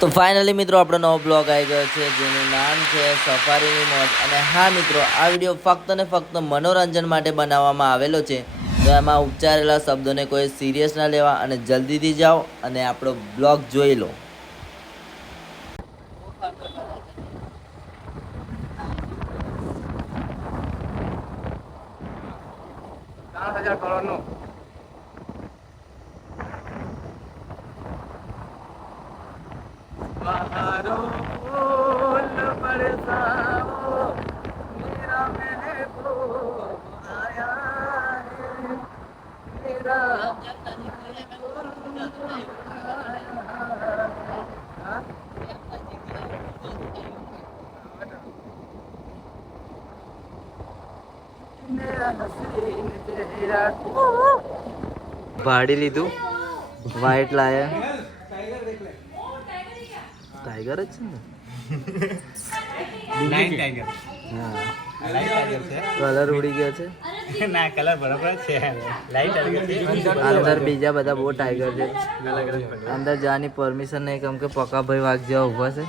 તો ફાઇનલી મિત્રો આપણો નવો બ્લોગ આવી ગયો છે જેનું નામ છે સફારીની મોજ. અને હા મિત્રો, આ વિડીયો ફક્ત ને ફક્ત મનોરંજન માટે બનાવવામાં આવેલો છે. તો એમાં ઉચ્ચારેલા શબ્દોને કોઈ સિરિયસ ના લેવા અને જલ્દીથી જાઓ અને આપણો બ્લોગ જોઈ લો. ભાડી લીધું, વ્હાઈટ લાયા, ટાઈગર જ છે ને, કલર ઉડી ગયો છે ના, કલર બરોબર છે. લાઈટ અંદર બીજા બધા બહુ ટાઈગર છે. અંદર જવાની પરમિશન નહીં, કેમ કે પકાભાઈ વાઘ જેવા ઉભા છે.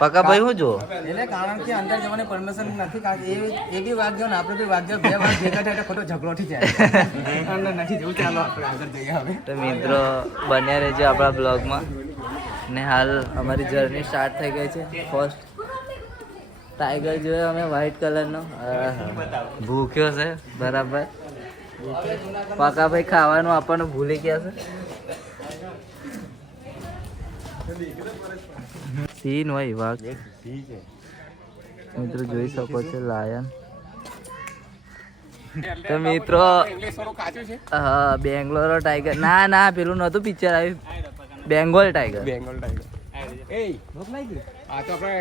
પકાભાઈ હું જો એટલે કારણ કે અંદર જવાની પરમિશન નથી, કારણ કે એ બી વાગ્યો ને આપણે બી વાગ્યો, બે વાગ ભેગા થાય ખોટો ઝઘડો થઈ જાય. અંદર નથી જવું, ચાલો આપણે આગળ જઈએ હવે. તો મિત્રો બન્યા રહેજો આપણા બ્લોગમાં. ને હાલ અમારી જર્ની સ્ટાર્ટ થઈ ગઈ છે. ફર્સ્ટ ટાઈગર જોયો અમે, વ્હાઈટ કલરનો, ભૂખ્યો છે બરાબર. પકાભાઈ ખાવાનું આપણને ભૂલી ગયા છે. સીન હોય વાઘ, મિત્રો જોઈ શકો છો. લાયન. તો મિત્રો હા, બેંગ્લોર ટાઈગર. ના ના, પેલું નતું પિક્ચર આવ્યું, બેંગોલ ટાઈગર. બેંગોલ ટાઈગર. એ ભૂખ લાગી ગઈ? આ તો આપણે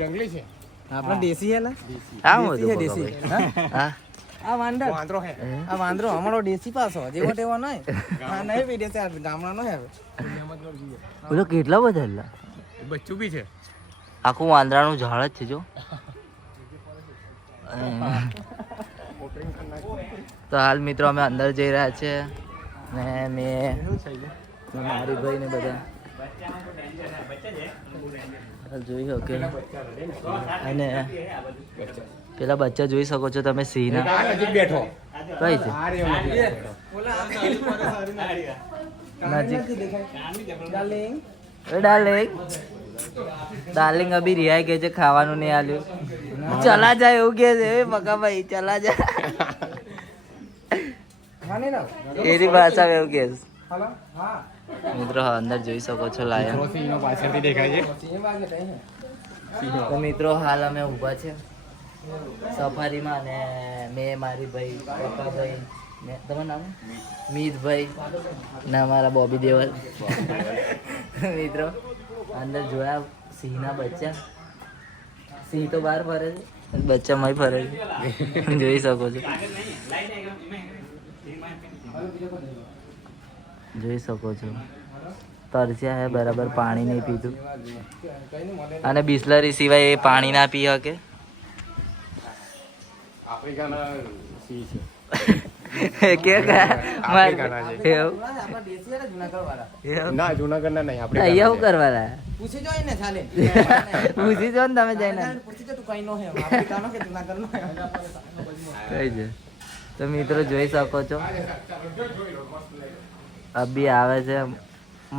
જંગલી છે, આપણે દેશી હે ને. હા દેશી હે, દેશી. હા, આ વાંદરો હે, આ વાંદરો અમારો દેશી પાસો જેવો તેવો નહીં. હા, નહીં બી દેશી, ગામડાનો હે. બોલો કેટલા બધા હતા? બચ્ચું બી છે, આખું વાંદરાનું ઝાડ જ છે જો. તો હાલ મિત્રો અમે અંદર જઈ રહ્યા છે ને મેં મારી ભાઈ ને બધા જોઈ શકો. અને પેલા બચ્ચા જોઈ શકો છો તમે, સિંહના. બેઠો કઈ છે નજીક? ડાર્લિંગ અભી રિહાઈ ગઈ છે, ખાવાનું નહીં આલ્યું. ચલા જાય એવું કે છે પકાભાઈ, ચલા જાય. એની ભાષા એવું કે છે. મિત્રો અંદર જોઈ શકો છો લાયન. પાછળથી દેખાય છે. તો મિત્રો હાલ અમે ઊભા છે સફારીમાં, અને મેં, મારી ભાઈ, પપ્પાભાઈ ને તમારું નામ મીતભાઈ ને અમારા બોબી દેવલ. મિત્રો અંદર જોયા સિંહના બચ્ચા. સિંહ તો બહાર ફરે છે, બચ્ચા માં ફરે છે. જોઈ શકો છો, જોઈ શકો છો. તરસ્યા હે બરાબર, પાણી નહીં પીતું. અને બિસ્લરી સિવાય એ પાણી ના પી શકે. આફ્રિકાના સિંહ છે. ના, જુનાગઢ ના નહીં, આપણે અહીંયા શું કરવાના? પૂછી જો ને ચાલે. પૂછી જો ને તમે જઈને. પૂછી જો તું કઈ નો હે, આફ્રિકાનો કે જુનાગઢનો હે. કઈ છે? તો મિત્રો જોઈ શકો છો, અભી આવે છે.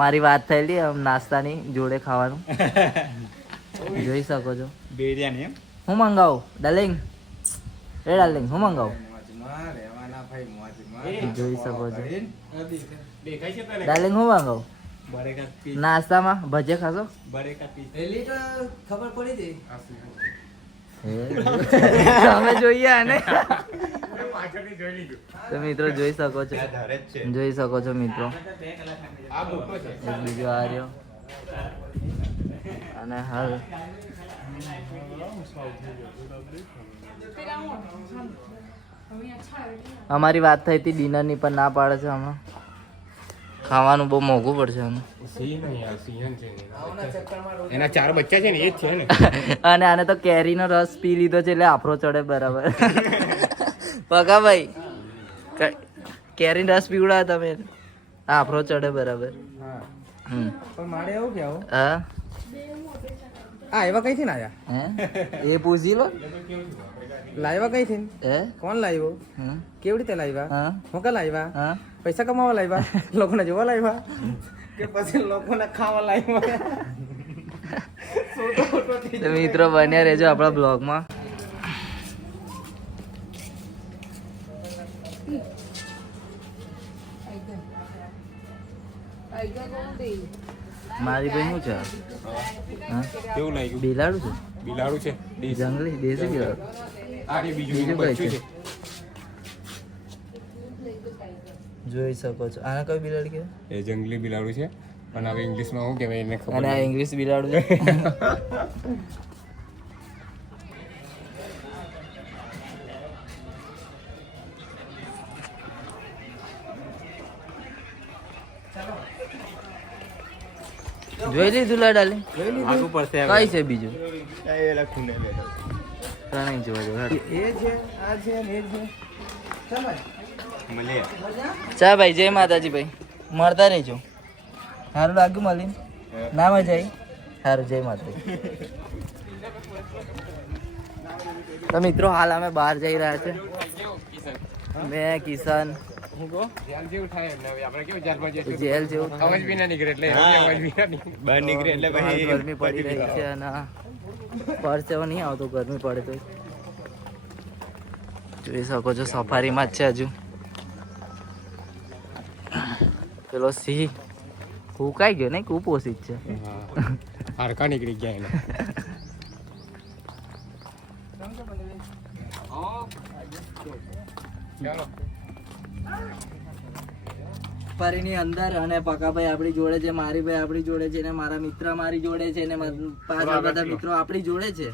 મારી વાત થયેલી આમ નાસ્તાની જોડે ખાવાનું. જોઈ શકો છો. બિરયાની એમ હું મંગાવું ડાર્લિંગ? એ ડાર્લિંગ હું મંગાવું? જોઈ શકો છો ડાર્લિંગ, હું મંગાવું નાસ્તામાં? ભજે ખાશો? ખબર પડી હતી. તમે જોઈએ આને. તો મિત્રો જોઈ શકો છો, જોઈ શકો છો મિત્રો. એક બીજો આ રહ્યો. અને હાલ અમારી વાત થઈ હતી ડિનરની, પણ ના પાડે છે. હમણાં ખાવાનું બહુ મોંઘું પડશે આનું. એના 4 બચ્ચા છે ને, એ જ છે ને. અને આને તો કેરીનો રસ પી લીધો છે એટલે આફરો ચડે બરાબર. પકાભાઈ કેરીનો રસ પીવડાવે તમે, આફરો ચડે બરાબર. પણ મારે એવું કેવું, હા આ એવા કઈથી ના આયા હે એ પૂછી લો લાવ્યા કઈથી હે કોણ લાવ્યો હા કેવી રીતે લાવ્યા હા હું કા લાવ્યા હા પૈસા કમાવા લાવ્યા લોકોને જોવા લાવ્યા કે પછી લોકોને ખાવા લાવ્યા તો મિત્રો બન્યા રહેજો આપણા બ્લોગમાં. મારી ભાઈ શું છે કેવું લાગ્યું? બિલાડું છે બિલાડું છે જંગલી દેશી બિલાડું આ રે બીજું બીજું બચ્ચું કઈ છે. છે? જોઈ શકો છો. આને કયું બિલાડું કહેવાય? એ જંગલી બિલાડું છે પણ હવે ઇંગ્લિશમાં શું કહેવાય એને ખબર અને આ નહીં. ઇંગ્લિશ બિલાડું છે. જોઈ લીધું લાડાલી? આગળ પડશે હવે. કઈ છે બીજું? એ એલા ખૂણે બેઠો. ત્રણેય જોવા જો. એ છે આ છે ને એ છે ચાલ ભાઈ મળે. ચા ભાઈ, જય માતાજી ભાઈ. મળતા રહેજો. સારું લાગ્યું મળીને? ના મજા આવી? સારું, જય માતાજી. તો મિત્રો હાલ અમે બહાર જઈ રહ્યા છે. મેં કિશન હું કહો? જેલ જેવું થાય એટલે હવે આપણે કેવું જેલમાં જઈશું? જેલ જેવું અવાજ બી ના નીકળે એટલે અવાજ બી ના નીકળે. બહાર નીકળે એટલે હાલ ગરમી પડી રહી છે અને પરસેવો નહીં આવતો ગરમી પડે તો. જોઈ શકો છો સફારીમાં જ છે હજુ. પેલો સિંહ ફૂંકાઈ ગયો નહીં, કુપોષિત છે. હાડકા નીકળી ગયા એને. ચાલો સફારીની અંદર અને પકાભાઈ આપણી જોડે છે, મારી ભાઈ આપણી જોડે છે, ને મારા મિત્ર મારી જોડે છે, ને પાછળ બધા મિત્રો આપણી જોડે છે.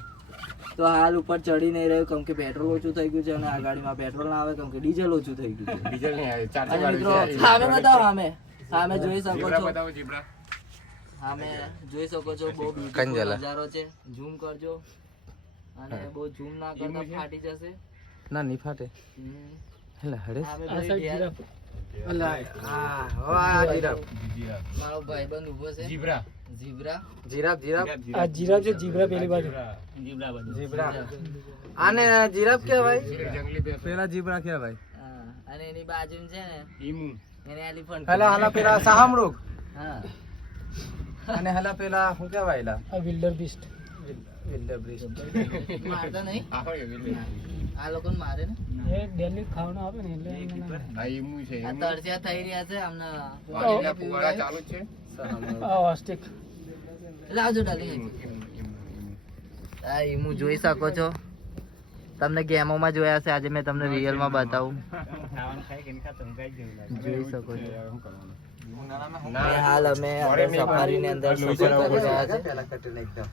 તો હાલ ઉપર ચડી નહીં રહ્યું કેમ કે પેટ્રોલ ઓછું થઈ ગયું છે અને આ ગાડીમાં પેટ્રોલ ના આવે કેમ કે ડીઝલ ઓછું થઈ ગયું છે. ડીઝલ નહીં આવે. ચાર્જિંગ અને મિત્રો વાળું છે. સામે બતાવો, સામે જોઈ શકો જીબ્રા છો. બતાવો જીબ્રા. સામે જોઈ શકો છો બહુ કંજલા. beautiful નજારો છે. ઝૂમ કરજો અને બહુ ઝૂમ ના કરતા ફાટી જશે. ના નહીં ફાટે હમ. એટલે હડે સામે બધી ઢેર. મારો ભાઈબંધ ઊભો છે. જીબ્રા. ઝીબ્રા. જીરાફ જીરાફ આ જીરાફ છે, જીબ્રા પેલી બાજુ. જીબ્રા આને જીરાફ કહેવાય જંગલી ભેંસ. પેલા જીબ્રા કહેવાય હા, અને એની બાજુમાં છે ને ઈમુ. એને એલિફન્ટ. હલા હલા પેલા સાહમૃગ હા. અને હલા પેલા શું કહેવાય એલા આ વિલ્ડર બીસ્ટ. વિલ્ડરબીસ્ટ મારતા નહીં. આ હોય વિલ્લી. આ લોકોને મારે ને. એ ડેલી ખાવાનું આપે ને એટલે એમને ના. આ ઈમુ છે. આ ઈમુ. તરસ્યા થઈ રહ્યા છે અમને. પાણીના ફુવારા ચાલુ જ છે. આ ઓસ્ટિક. લાવજો ડાલી. Emu, emu, emu. આ ઈમુ જોઈ શકો છો. તમને ગેમોમાં જોયા છે, આજે મેં તમને રિયલમાં બતાવું. જોઈ શકો છો. હાલ અમે સફારીની અંદર સફર કરી રહ્યા છે.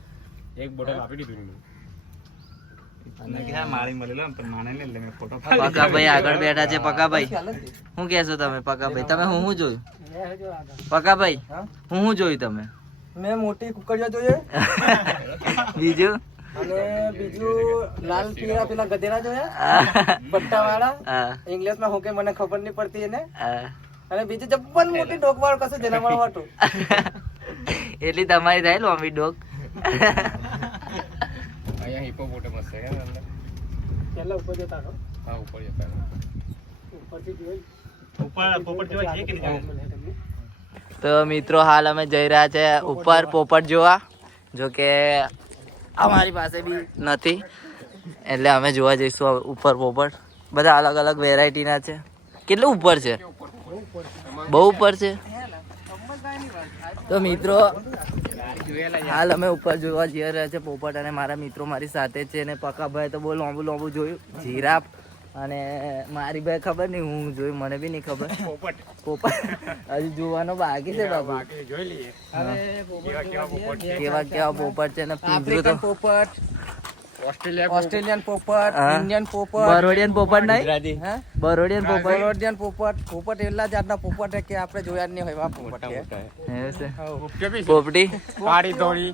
એક બોટલ આપી દીધું. પકાભાઈ આગળ બેઠા છે. પકાભાઈ શું કહેશો તમે? પકાભાઈ તમે હું જોયું? પકાભાઈ હું જોયું તમે? મેં મોટી કુકડીઓ જોઈએ બીજું? અને બીજું લાલ પીળા પેલા ગધેડા જોયા પટ્ટા વાળા હા, ઇંગ્લિશ માં હું કે મને ખબર નહીં પડતી એને હા. અને બીજું જબ્બર મોટી ડોક વાળું કશું જેના વાળું હતું એટલી તમારી થાય લોમી ડોગ. અહીંયા હિપોપોટેમસ છે અંદર. પહેલા ઉપર જતા રહો. હા ઉપર જતા રહો. ઉપરથી જોઈ. તો મિત્રો હાલ અમે જઈ રહ્યા છે ઉપર પોપટ જોવા. જો કે અમારી પાસે બી નથી એટલે અમે જોવા જઈશું ઉપર પોપટ. બધા અલગ અલગ વેરાયટીના છે. કેટલું ઉપર છે? બહુ ઉપર છે. તો મિત્રો હાલ અમે ઉપર જોવા જઈ રહ્યા છે પોપટ અને મારા મિત્રો મારી સાથે છે. અને પકાભાઈ તો બહુ લાંબુ લાંબુ જોયું. જીરાફ અને મારી ભાઈ ખબર નહીં, હું જોયું મને બી નહીં ખબર. પોપટ હજુ જોવાનો બાકી છે બાબુ. જોઈ લઈએ. કેવા કેવા પોપટ છે ને પિંજરું તો પોપટ ઓસ્ટ્રેલિયા ઓસ્ટ્રેલિયન પોપટ હા. ઇન્ડિયન પોપટ બરોડિયન પોપટ નહીં? હે બરોડિયન પોપટ બરોડિયન પોપટ પોપટ એટલા જાતના પોપટ છે કે આપણે જોયા જ નહીં હોય એવા પોપટ છે. એવું છે. ઉપકે બી છે. પોપટી કાળી ધોળી.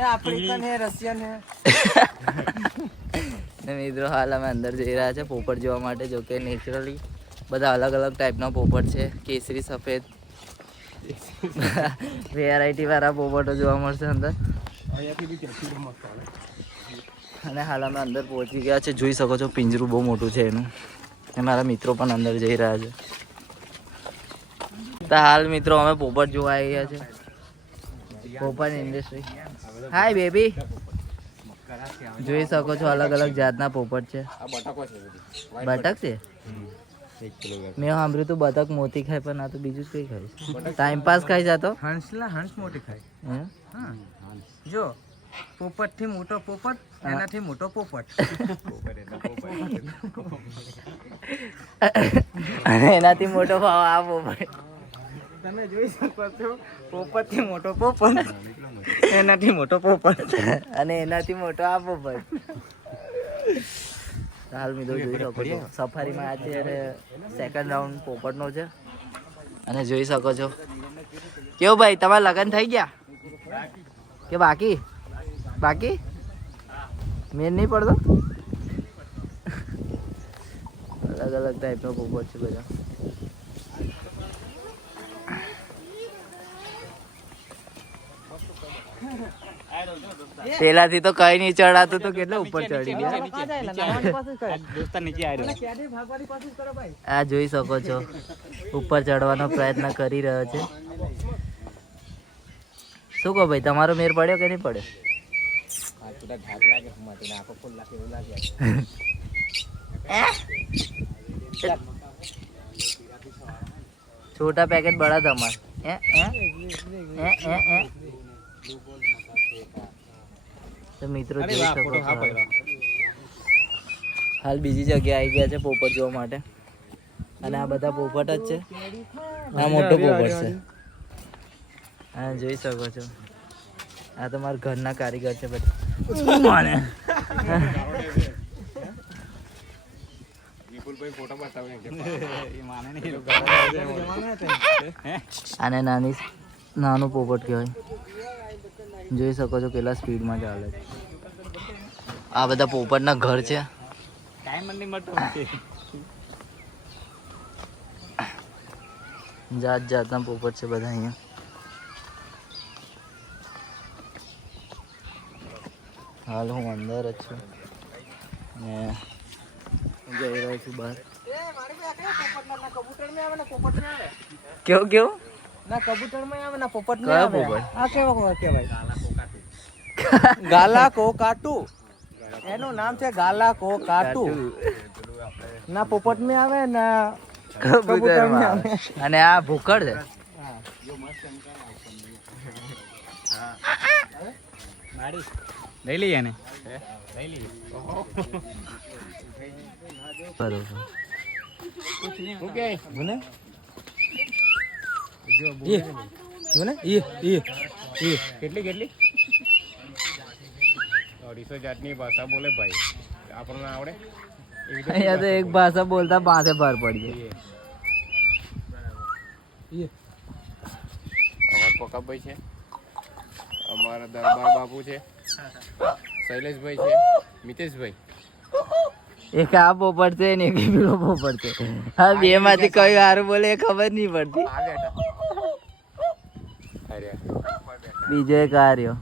એ આફ્રિકન હે રશિયન હે ને મિત્રો હાલ અમે અંદર જઈ રહ્યા છે પોપટ જોવા માટે. જો કે નેચરલી બધા અલગ અલગ ટાઈપના પોપટ છે. કેસરી, સફેદ વેરાયટી વાળા પોપટો જોવા મળશે અંદર. અને હાલ અમે અંદર પહોંચી ગયા છે. જોઈ શકો છો પિંજરું બહુ મોટું છે એનું. અને મારા મિત્રો પણ અંદર જઈ રહ્યા છે. તો હાલ મિત્રો અમે પોપટ જોવા આવી ગયા છે. પોપટ ઇન્ડસ્ટ્રી. હાય બેબી. જોઈ શકો છો અલગ અલગ જાતના પોપટ છે. બતક છે. મેં સાંભળ્યું તું બતક મોતી ખાય પણ આ તો બીજું જ કઈ ખાય. ટાઈમ પાસ ખાઈ જતો. હંસ મોટી ખાય. હા જો પોપટ થી મોટો પોપટ એનાથી મોટો પોપટ અને એનાથી મોટો ભાવ આ પોપટ. તમે જોઈ શકો છો પોપટ થી મોટો પોપટ એનાથી મોટો પોપટ અને એનાથી મોટો આ પોપટ. હાલ મિત્રો જોઈ શકો છો સફારીમાં આજે સેકન્ડ રાઉન્ડ પોપટનો છે. અને જોઈ શકો છો કેવું ભાઈ તમારા લગ્ન થઈ ગયા કે બાકી મેન નહીં પડતો. અલગ અલગ ટાઈપનો પોપટ છે બધા. પેલાથી તો કઈ નહીં ચડાતું તો કેટલા ઉપર ચડી ગયા. આ જોઈ શકો છો ઉપર ચડવાનો પ્રયત્ન કરી રહ્યો છે. શું કહો ભાઈ તમારો મેર પડ્યો કે નહીં પડ્યો? छोटा पैकेट बड़ा धमाल. તો મિત્રો જોઈ શકો છો હાલ બીજી જગ્યાએ આવી ગયા છે પોપટ જોવા માટે. અને આ બધા પોપટ જ છે. આ મોટો પોપટ છે. હા જોઈ શકો છો આ તો મારા ઘરના કારીગર છે બધા. આને નાનું પોપટ કહેવાય. જોઈ શકો છો કેટલા સ્પીડમાં ચાલે છે. આ બધા પોપટના ઘર છે. જાત જાતના પોપટ છે બધા અહીંયા. હાલ હું અંદર જ છું ને જઈ રહ્યો છું બહાર. કેવું ના કબૂતર માં આવે ના પોપટ કયો પોપટ? આ કેવો કહેવાય ગાલા કોકાટુ. એનું નામ છે ગાલા કોકાટુ. ના પોપટ માં આવે ના કબૂતર માં આવે. અને આ ભૂખડ છે. લઈ લઈએ ને બરોબર. ઓકે જોને જોને કેટલી 250 જાતની ભાષા બોલે ભાઈ આપણને આવડે અહીંયા તો એક ભાષા બોલતા પાસે બહાર પડી જાય. અમારા પકાભાઈ છે, અમારા દરબાર બાપુ છે, શૈલેષભાઈ છે, મિતેશભાઈ. એક આ પોપટ છે ને એક પેલો પોપટ છે. હા બે માંથી કયું સારું બોલે એ ખબર નહીં પડતી. બીજો એક આ રહ્યો.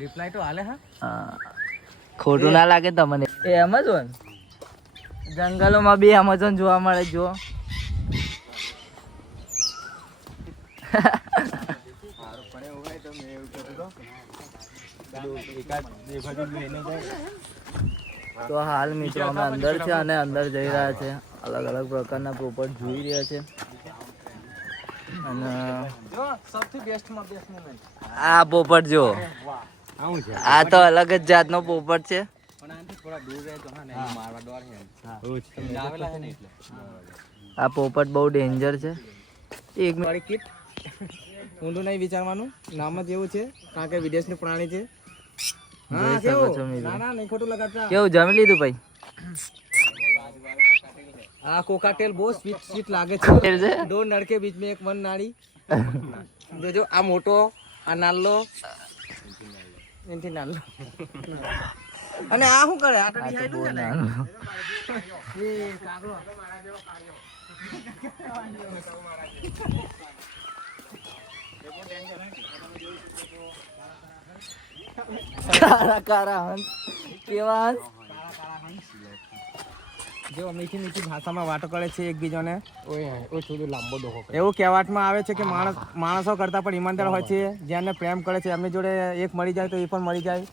રિપ્લાય તો હાલે. હા ખોટું ના લાગે તમને. એ એમેઝોન જંગલોમાં બી એમેઝોન જોવા મળે. જો તો હાલ મિત્રો અમે અંદર છે અને અંદર જઈ રહ્યા છે. અલગ અલગ પ્રકારના પોપટ જોઈ રહ્યા છે. અને સૌથી બેસ્ટ મોમેન્ટ આ પોપટ જો આ તો અલગ જ જાતનો પોપટ છે. પણ આનાથી થોડા દૂર રહે તો હા ને મારવા ડર છે. આવેલા છે ને એટલે આ પોપટ બહુ ડેન્જર છે. એક મારી કીટ ઊંધું નહીં વિચારવાનું. નામ જ એવું છે કારણ કે વિદેશનું પ્રાણી છે. જોઈ શકો છો મિત્રો. ના નહીં ખોટું લગાડતા. કેવું જમી લીધું ભાઈ? આ કોકાટેલ બહુ સ્વીટ સ્વીટ લાગે છે. દો નળ के बीच में एक वन नाड़ी. જો આ મોટો આ નાલ્લો એનથી નાલ્લો. અને આ શું કરે? આ તો ડિહાઈડ છે ને. એ કાગડો કારા કારા હંસ કેવા હંસ જેઓ મીઠી મીઠી ભાષામાં વાતો કરે છે એકબીજાને. ઓય થોડું લાંબો ડોહો કરે. એવું કહેવાટમાં આવે છે કે માણસો કરતા પણ ઈમાનદાર હોય છે. જેને પ્રેમ કરે છે એમની જોડે એક મળી જાય તો એ પણ મળી જાય.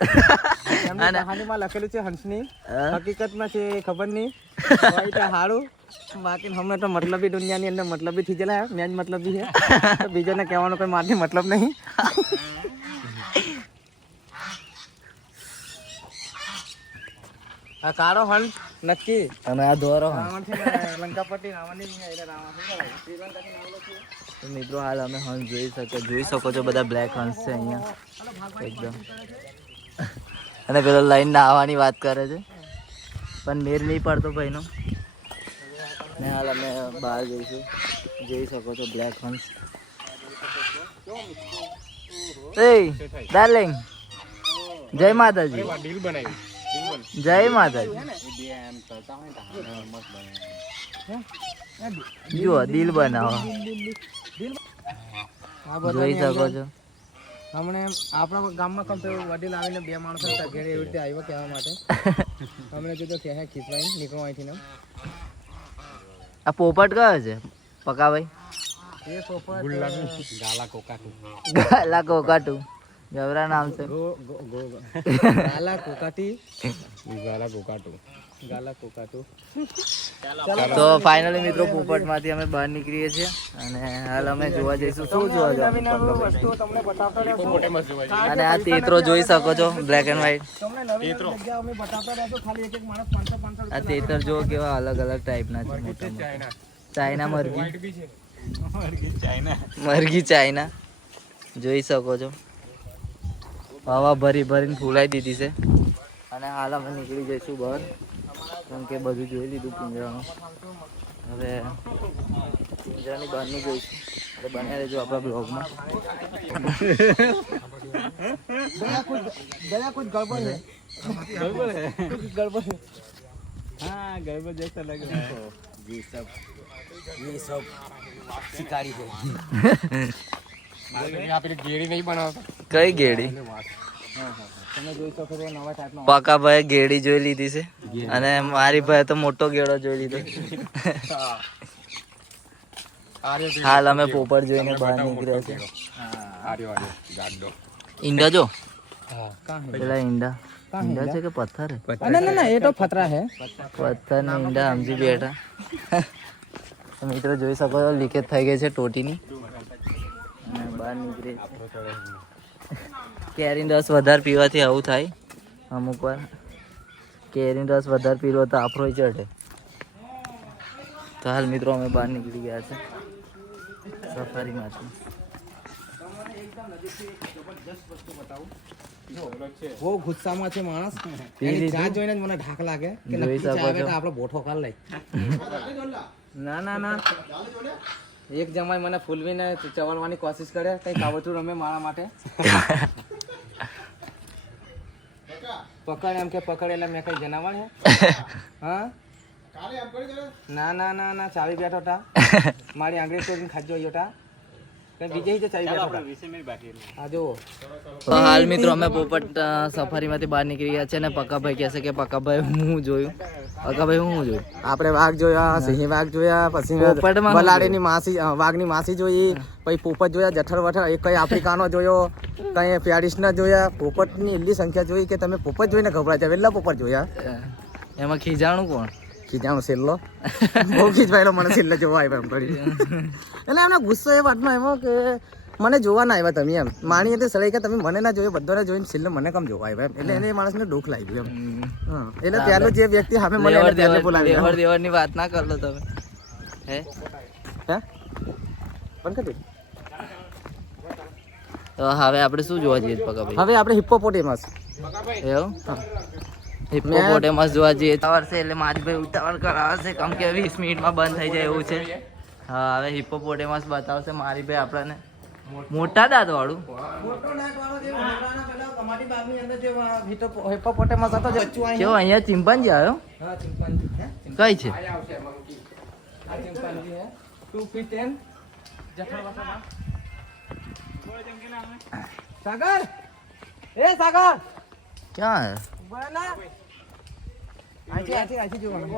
એમની કહાનીમાં લખેલું છે હંસની. હકીકતમાં છે એ ખબર નહીં હોય તો સારું. બાકી હમણાં તો મતલબી દુનિયાની અંદર મતલબી થઈ ગયેલા મેં જ મતલબી છે. તો બીજાને કહેવાનો કોઈ મારથી મતલબ નહીં. આ કાળો હંસ નક્કી. અને આ દોરો હંસ. રાવણ છે ને લંકાપતિ રાવણની નહીં એટલે રાવણ શું કહેવાય? શ્રીલંકાથી નામ લખ્યું. તો મિત્રો હાલ અમે હંસ જોઈ શકો છો બધા બ્લેક હંસ છે અહીંયા એકદમ. અને પેલો લાઈન ના આવવાની વાત કરે છે પણ મેર નહીં પડતો ભાઈનો. ને હાલ અમે બહાર જઈશું. જોઈ શકો છો બ્લેક હંસ. એ ડાર્લિંગ જય માતાજી. ડીલ બનાવી. જય માતાજી. જુઓ દિલ બનાવો. આ બધા જોઈ શકો છો. હમણે આપણા ગામમાં કમ તો વડીલ આવીને બે માણસો ઘેરે એવી રીતે આવ્યો કહેવા માટે. હમણે કીધું કે હે ખીચવાઈ નીકળો અહીંથી ને. આ પોપટ કયો છે પકાભાઈ? એ પોપટ ગાલા કોકાટુ. ગાલા કોકાટુ જબરા નામ છે. ગાલા કોકાટી. ગાલા કોકાટુ. ગાલા કોકાટુ. તો ફાઇનલી મિત્રો પોપટમાંથી અમે બહાર નીકળીએ છીએ અને હાલ અમે જોવા જઈશું. શું જોવા નવી નવી વસ્તુઓ તમને બતાવતા રહેશું. મોટેમાં જોવાય. અને આ તેતરો જોઈ શકો છો બ્લેક એન્ડ વ્હાઈટ. તમને નવી નવી જગ્યાઓ અમે બતાવતા રહેશું. ખાલી એક એક માણસ 500 આ તેતર જો કેવા અલગ અલગ ટાઈપના છે. મોટા મોટા. ચાઇના મરઘી. મરઘી ચાઇના જોઈ શકો છો. હવા ભરી ભરીને ફૂલાઈ દીધી છે અને હાલ અમે નીકળી જઈશું બહાર કેમ કે બધું જોઈ લીધું પિંજરાનું. હવે પિંજરાની બહારનું જોઈશું. એટલે બન્યા રહેજો આપણા બ્લોગમાં. गया कुछ गड़बड़ है. गड़बड़ है. गड़बड़ है. हाँ गड़बड़ जैसा लग रहा है. ये सब शिकारी है. આપણે ગેડી નહીં બનાવતા. કઈ ગેડી? તમે જોઈ શકો છો નવા ટાઈપનો પાકા ભાઈ ગેડી જોઈ લીધી છે અને મારી ભાઈ તો મોટો ગેડો જોઈ લીધો. હાલ અમે પોપટ જોઈને બહાર નીકળ્યા છે. ઈંડા જો પેલા ઈંડા ઈંડા છે કે પથ્થર હે? ના ના ના એ તો ફતરા है. પથ્થર ને ઈંડા સમજી બેઠા. મિત્રો જોઈ શકો છો લીકેજ થઈ ગઈ છે ટોટીની અને બહાર નીકળી. કેરીનો રસ વધારે પીવાથી આવું થાય અમુક વાર. કેરીનો રસ વધારે પીવો તો આફરો ચડે. તો હાલ મિત્રો અમે બહાર નીકળી ગયા છે સફારીમાંથી. બહુ ગુસ્સામાં છે માણસ. પી એની લીધું? ચા જોઈને જ મને ઢાક લાગે કે જોઈ નક્કી શકો ચા આવે છો. તો આપણો બોઠો કાઢ લઈ. ના ના ના એક જમાઈ મને ફૂલવીને ચવાડવાની કોશિશ કરે કઈ કાવતરું રમે મારા માટે. પકડ એમ કે પકડ એટલે મેં કઈ જનાવર હે? હા ના ના ના ના ચાવી બેઠો તા મારી આંગળી તોડીને ખાજો તા કઈ બીજે જ ચાવી બેઠો તા. આ જુઓ તો હાલ મિત્રો અમે પોપટ સફારીમાંથી બહાર નીકળી ગયા છે અને પક્કાભાઈ કહે છે કે પક્કાભાઈ હું જોયું. પક્કાભાઈ હું જોયું? આપણે વાઘ જોયા, સિંહી વાઘ જોયા, પછી પોપટમાં બલાડીની માસી વાઘની માસી જોઈ, પછી પોપટ જોયા, જઠર વઠર એક કઈ આફ્રિકાનો જોયો, કઈ પેરિસના જોયા. પોપટની એટલી સંખ્યા જોઈ કે તમે પોપટ જોઈને ગભરાઈ જાવ એટલા પોપટ જોયા. એમાં ખીજાણું કોણ? ખીજાણો છેલ્લો બહુ ખીજવાયેલો મને છેલ્લે જોવા આવ્યા એમ કરી. એટલે એમનો ગુસ્સો એ વાતનો એવો કે મને જોવા ના આવ્યા તમે એમ માણી એટલે સળાઈ કે તમે મને ના જોયો બધાને જોઈને છેલ્લે મને કેમ જોવા આવ્યા એમ. એટલે એને એ માણસને દુઃખ લાગ્યું એમ. એટલે ત્યારનો જે વ્યક્તિ સામે મને એને ત્યારને બોલાવી દેવર દેવરની વાત ના કરલો તમે. હે હે પણ કરી તો હવે આપણે શું જોવા જઈએ પક્કાભાઈ? હવે આપણે હિપ્પોપોટેમસ એવું હિપ્પોપોટેમસ જોવા જઈએ. ઉતાવળ છે એટલે મારી ઉતાવળ કરાવે છે કેમ કે 20 મિનિટમાં બંધ થઈ જાય એવું છે. હા હવે હિપ્પોપોટેમસ બતાવશે મારી ભાઈ આપણને. મોટા દાંત વાળું હિપ્પોપોટેમસ હતો જે બચ્ચું અહીં. કેવો અહીંયા ચિંપાંજી આવ્યો? હા ચિમ્પાન્જી હે કઈ છે? આ ચિમ્પાન્જી હે 2 feet 10 જઠર વઠર સાગર એ સાગર ક્યાં હે ઉભા ના આથી જોવાનું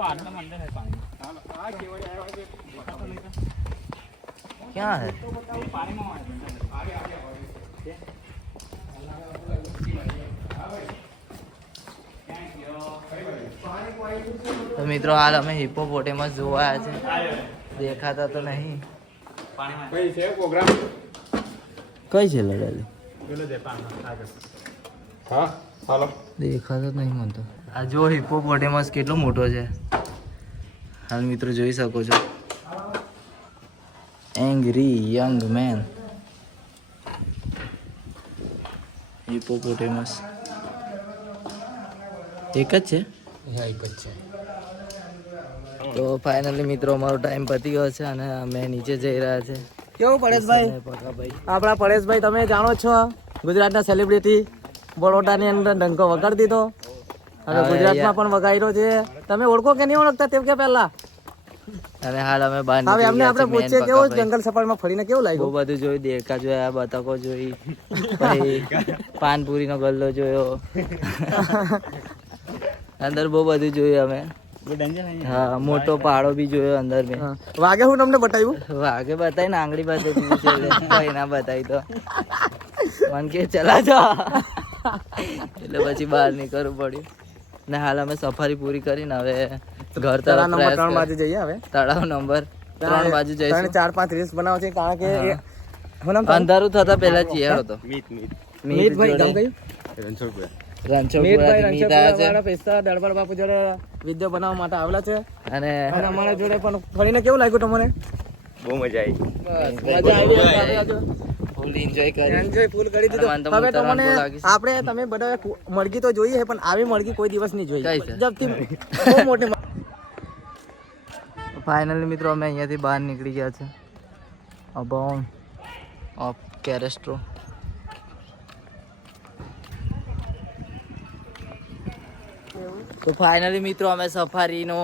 ક્યાં હે તો મિત્રો હાલ અમે હિપ્પોપોટેમસ જોવા આવ્યા છે દેખાતા તો નહીં કઈ છે પ્રોગ્રામ કઈ છે લડાલી હા હાલો દેખાતો જ નહીં મને તો આ જો હિપ્પોપોટેમસ કેટલો મોટો છે હાલ મિત્રો જોઈ શકો છો એંગ્રી યંગ મેન હિપ્પોપોટેમસ એક જ છે હા એક જ છે તો ફાઇનલી મિત્રો અમારો ટાઈમ પતી ગયો છે અને અમે નીચે જઈ રહ્યા છે કેવું પરેશભાઈ પકાભાઈ આપણા પરેશભાઈ તમે જાણો છો ગુજરાતના સેલિબ્રિટી બરોડાની અંદર ડંકો વગાડી દીધો અને ગુજરાતમાં પણ વગાડ્યો છે તમે ઓળખો કે નહીં ઓળખતા તેમ કે પહેલા અને હાલ અમે બહાર હવે નીકળી એમને ગયા આપણે છે પૂછીએ main કેવું પકાભાઈ. જંગલ સફારીમાં ફરીને કેવું બહુ લાગ્યું બધું જોયું દેડકા જોયા બતકો જોઈ પછી પાનપુરી નો ગલ્લો જોયો અંદર બહુ બધું જોયું અમે હા મોટો પહાડો બી જોયો અંદર મેં હા. વાગે હું તમને બતાવ્યું વાગે બતાવી ને આંગળી બતાવી દીધી છે એટલે કઈ ના બતાવી તો મન કે ચલા જા એટલે પછી બહાર નીકળવું પડ્યું ને હાલ અમે સફારી પૂરી કરીને હવે ઘર તરફ નંબર 3 પ્રયાસ બાજુ જઈએ હવે તળાવ નંબર 3 બાજુ જઈશું 3-4-5 રીલ્સ બનાવો છે કારણ કે હા. હું નામ તારું? અંધારું થતા પહેલા ચિયાર હતો મીતભાઈ ગામ કયું રણછોડપુરાથી મીતભાઈ મીત આવ્યા છે રણછોડવાળા પૈસા દરબાર બાપુ જોડે વિડીયો બનાવવા માટે આવેલા છે અને અને અમારા જોડે પણ ફરીને કેવું લાગ્યું તમને બહુ મજા આવી મજા આવી આજે ફૂલ એન્જોય કરી એન્જોય ફૂલ કરી દીધો મને તો હવે મોટા તમને રામબો લાગી છે. આપણે તમે બધા મરઘી તો જોઈએ છે પણ આવી મરઘી કોઈ દિવસ નહીં જોઈ કઈ છે? જબથી બહુ મોટી ફાઇનલી મિત્રો અમે અહીંયાથી બહાર નીકળી ગયા છે અબાઉન્ડ ઓફ કેરેસ્ટ્રો તો ફાઇનલી મિત્રો અમે સફારીનો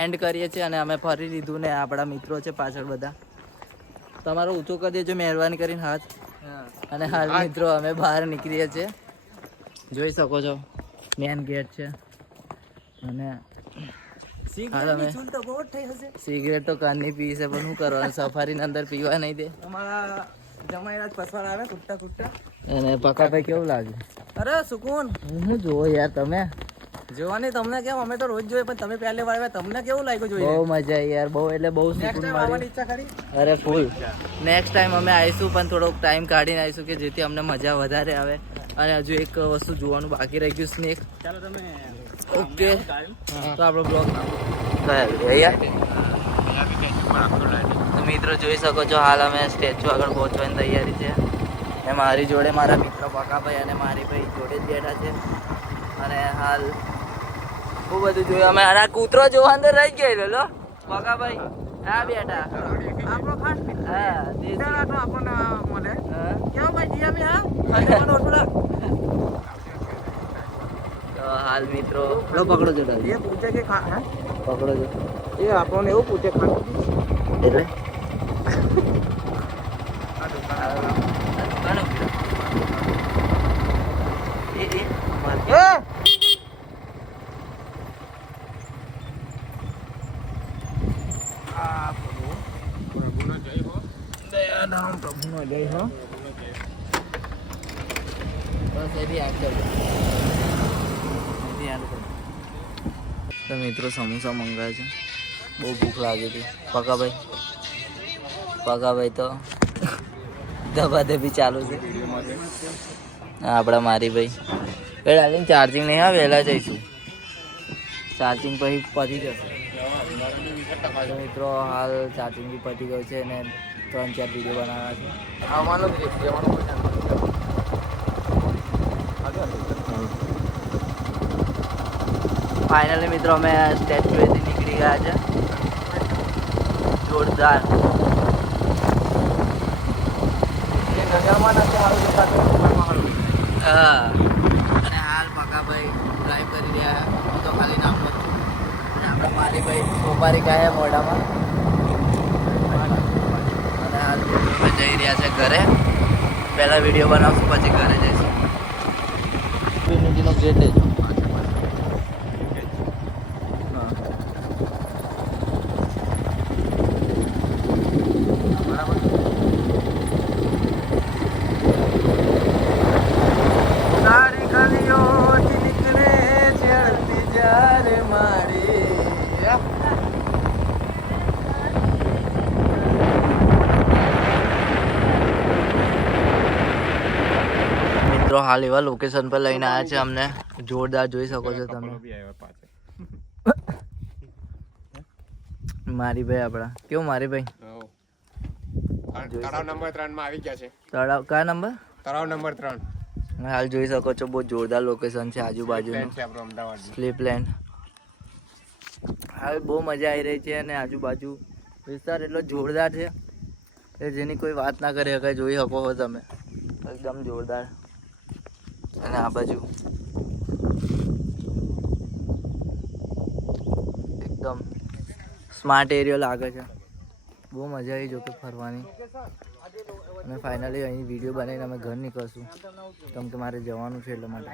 એન્ડ કરીએ છીએ અને અમે ફરી લીધું ને આપણા મિત્રો છે પાછળ બધા તમારો ઊંચો કરી દેજો મહેરબાની કરીને હાથ અને હાલ મિત્રો અમે બહાર નીકળીએ છીએ જોઈ શકો છો મેન ગેટ છે અને હાલ અમે સિગરેટ તો કાનની પી છે પણ શું કરવાનું સફારીની અંદર પીવા નહીં દે અમારા જમાઈરાજ પસવાડ આવે કુટ્ટા કુટ્ટા અને પકાભાઈ કેવું લાગ્યું અરે સુકૂન હું જોવો યાર તમે જોવાની તમને કેમ અમે તો રોજ જોઈએ પણ તમે પહેલી વાર આવ્યા તમને કેવું લાગ્યું બહુ જોઈએ મજા આવી યાર બહુ એટલે બહુ નેક્સ્ટ સુકૂન ટાઈમ આવવાની મળ્યું ઈચ્છા ખરી અરે ફૂલ નેક્સ્ટ ટાઈમ અમે આવીશું પણ થોડોક ટાઈમ કાઢીને આવીશું કે જેથી અમને મજા વધારે આવે અને હજુ એક વસ્તુ જોવાનું બાકી રહી ગયું સ્નેક ઓકે તો આપણો બ્લોગ તો મિત્રો જોઈ શકો છો હાલ અમે સ્ટેચ્યુ આગળ પહોંચવાની તૈયારી છે ને મારી જોડે મારા મિત્ર પકાભાઈ અને મારી ભાઈ જોડે જ બેઠા છે અને હાલ બહુ બધું જોયું અમે અને આ કૂતરો જોવા અંદર રહી ગયેલો લો પકાભાઈ હા બેટા આપણો ખાસ હા દેશી. તો આપણને મળે હા. કેવો ભાઈ જીયામી હા ખાવાનું થોડા તો હાલ મિત્રો લો પકડો જો ડાલી. એ પૂછે કે હે પકડો જો એ આપણને એવું પૂછે ખાવાનું એટલે આ દુકાન આ દુકાન ઉભી રહો. એ માર. એ આ પ્રભુનો જય હો દયાધામ પ્રભુનો જય હો બસ એ બી આગ કરજો. એ બી આગ કરજો. તો મિત્રો સમોસા મંગાવ્યા છે બહુ ભૂખ લાગી હતી પકાભાઈ તો ધબાધબી ચાલુ છે આપણા મારી ભાઈ એ ડાર્લિંગ ચાર્જિંગ નહીં આવે વહેલા જઈશું ચાર્જિંગ પછી પતી જશે તો મિત્રો હાલ ચાર્જિંગ બી પતી ગયું છે અને 3-4 વિડીયો બનાવવા છે આવવાનું જ છે જવાનું ફાઇનલી મિત્રો અમે સ્ટેચ્યુએથી નીકળી ગયા છે જોરદાર હા અને હાલ પકાભાઈ ડ્રાઈવ કરી રહ્યા હું તો ખાલી નામ લઉં છું અને આપણા મારીભાઈ સોપારી ગયા મોઢામાં અને હાલ અમે જઈ રહ્યા છે ઘરે પહેલાં વિડીયો બનાવશું પછી ઘરે જઈશું શાંતિનો ગેટ લેજો. હા તારી ગલીઓથી નીકળે છે અડધી જ્યારે મારી. મિત્રો હાલ એવા લોકેશન પર લઈને આવ્યા છે અમને, જોરદાર જોઈ શકો છો તમે. મારી ભાઈ આપણા કેવું મારી ભાઈ તળાવ નંબર 3 માં આવી ગયા છે. તળાવ કયા નંબર? તળાવ નંબર 3 હાલ જોઈ શકો છો બહુ જોરદાર લોકેશન છે આજુબાજુનું. છે આપણો અમદાવાદ. સ્લીપ લેન્ડ હાલ બહુ મજા આવી રહી છે અને આજુબાજુ વિસ્તાર એટલો જોરદાર છે કે જેની કોઈ વાત ના કરી શકાય. જોઈ શકો છો તમે એકદમ જોરદાર. અને આ બાજુ એકદમ સ્માર્ટ એરિયો લાગે છે. બહુ મજા આવી જોકે ફરવાની. અને ફાઇનલી અહીં વિડીયો બનાવીને અમે ઘર નીકળશું કેમ કે મારે જવાનું છે એટલા માટે.